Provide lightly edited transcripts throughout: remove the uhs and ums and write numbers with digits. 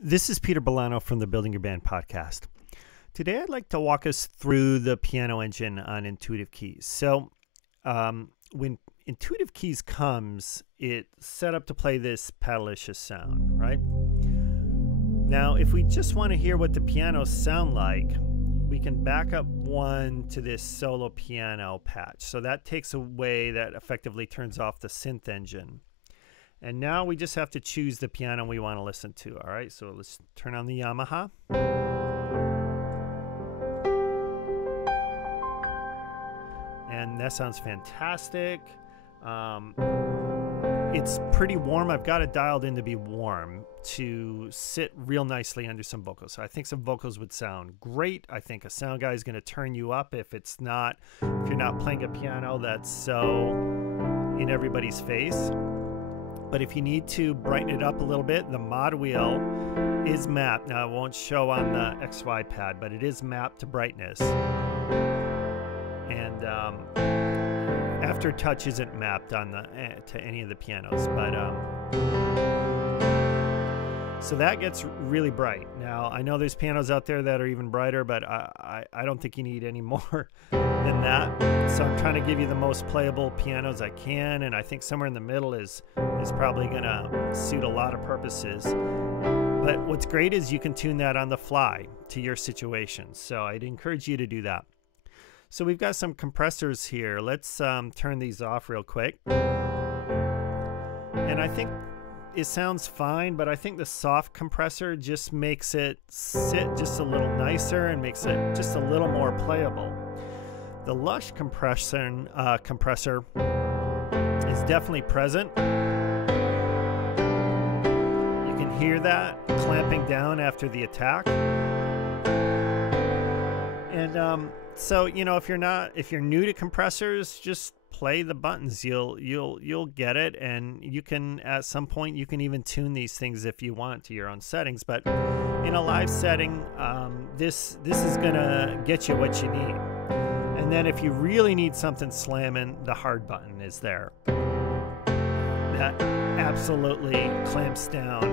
This is Peter Bolano from the Building Your Band podcast. Today, I'd like to walk us through the piano engine on Intuitive Keys. So, when Intuitive Keys comes, it's set up to play this pedalicious sound, right? Now, if we just want to hear what the pianos sound like, we can back up one to this solo piano patch. So that takes away, that effectively turns off the synth engine. And now we just have to choose the piano we want to listen to. All right, so let's turn on the Yamaha. And that sounds fantastic. It's pretty warm. I've got it dialed in to be warm to sit real nicely under some vocals. So I think some vocals would sound great. I think a sound guy is going to turn you up if you're not playing a piano that's so in everybody's face. But if you need to brighten it up a little bit, the mod wheel is mapped. Now, it won't show on the XY pad, but it is mapped to brightness. And Aftertouch isn't mapped on to any of the pianos. But so that gets really bright. Now, I know there's pianos out there that are even brighter, but I don't think you need any more than that. So I'm trying to give you the most playable pianos I can, and I think somewhere in the middle is probably going to suit a lot of purposes. But what's great is you can tune that on the fly to your situation. So I'd encourage you to do that. So we've got some compressors here. Let's turn these off real quick. And I think it sounds fine, but I think the soft compressor just makes it sit just a little nicer and makes it just a little more playable. The Lush compressor is definitely present. You can hear that clamping down after the attack. And so, you know, if you're new to compressors, just play the buttons. You'll get it, and you can, at some point, you can even tune these things if you want to your own settings. But in a live setting, this is gonna get you what you need. And then if you really need something slamming, the hard button is there. That absolutely clamps down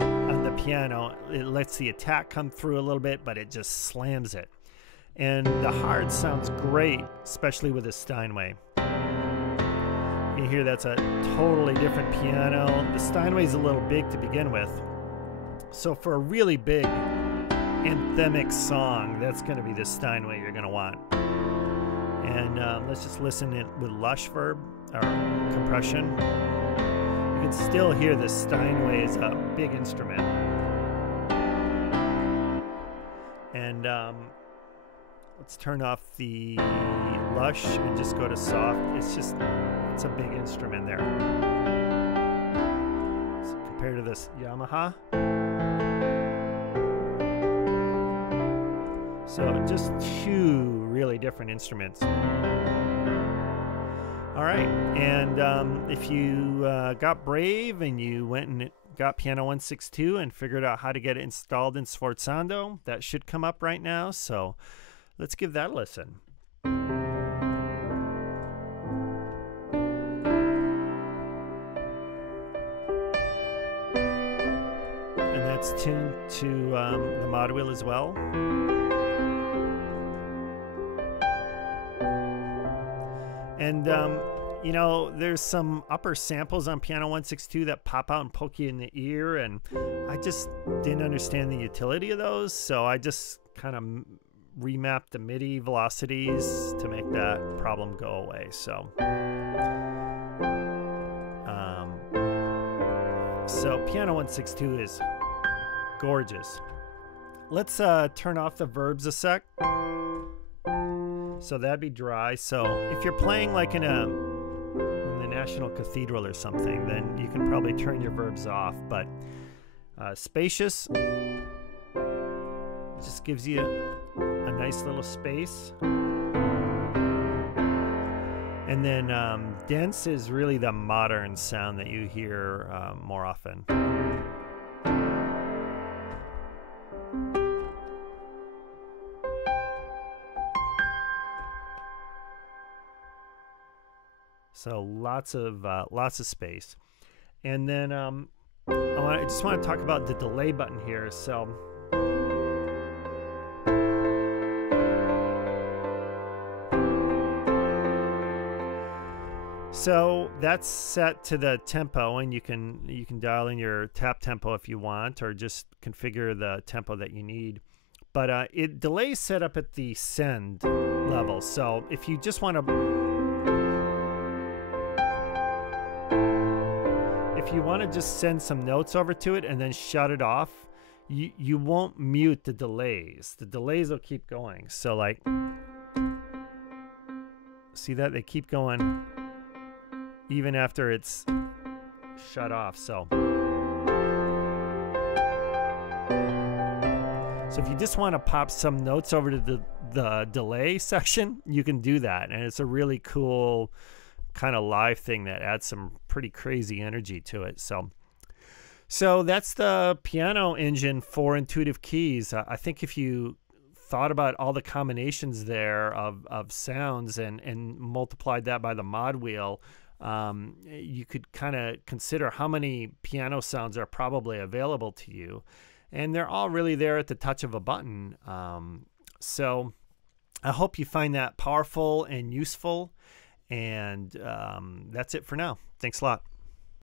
on the piano. It lets the attack come through a little bit, but it just slams it. And the hard sounds great, especially with a Steinway. You hear that's a totally different piano. The Steinway's a little big to begin with. So for a really big anthemic song, that's going to be the Steinway you're going to want. And let's just listen in with Lush verb or compression. You can still hear the Steinway is a big instrument. And let's turn off the Lush and just go to soft. It's a big instrument there. So compared to this Yamaha. So just two really different instruments. All right, and if you got brave and you went and got Piano 162 and figured out how to get it installed in Sforzando, that should come up right now. So let's give that a listen. And that's tuned to the mod wheel as well. And, you know, there's some upper samples on Piano 162 that pop out and poke you in the ear, and I just didn't understand the utility of those, so I just kind of remapped the MIDI velocities to make that problem go away. So Piano 162 is gorgeous. Let's turn off the verbs a sec. So that'd be dry. So if you're playing like in the National Cathedral or something, then you can probably turn your verbs off. But spacious just gives you a nice little space. And then dense is really the modern sound that you hear more often. So lots of space. And then I just want to talk about the delay button here. So that's set to the tempo, and you can dial in your tap tempo if you want, or just configure the tempo that you need. But delay is set up at the send level. So if you just want to, just send some notes over to it and then shut it off, you won't mute the delays. The delays will keep going. So like, see that they keep going even after it's shut off. So if you just want to pop some notes over to the delay section, you can do that. And it's a really cool kind of live thing that adds some pretty crazy energy to it. So that's the Piano Engine for Intuitive Keys. I think if you thought about all the combinations there of sounds and multiplied that by the mod wheel, you could kind of consider how many piano sounds are probably available to you. And they're all really there at the touch of a button. So I hope you find that powerful and useful. And that's it for now. Thanks a lot.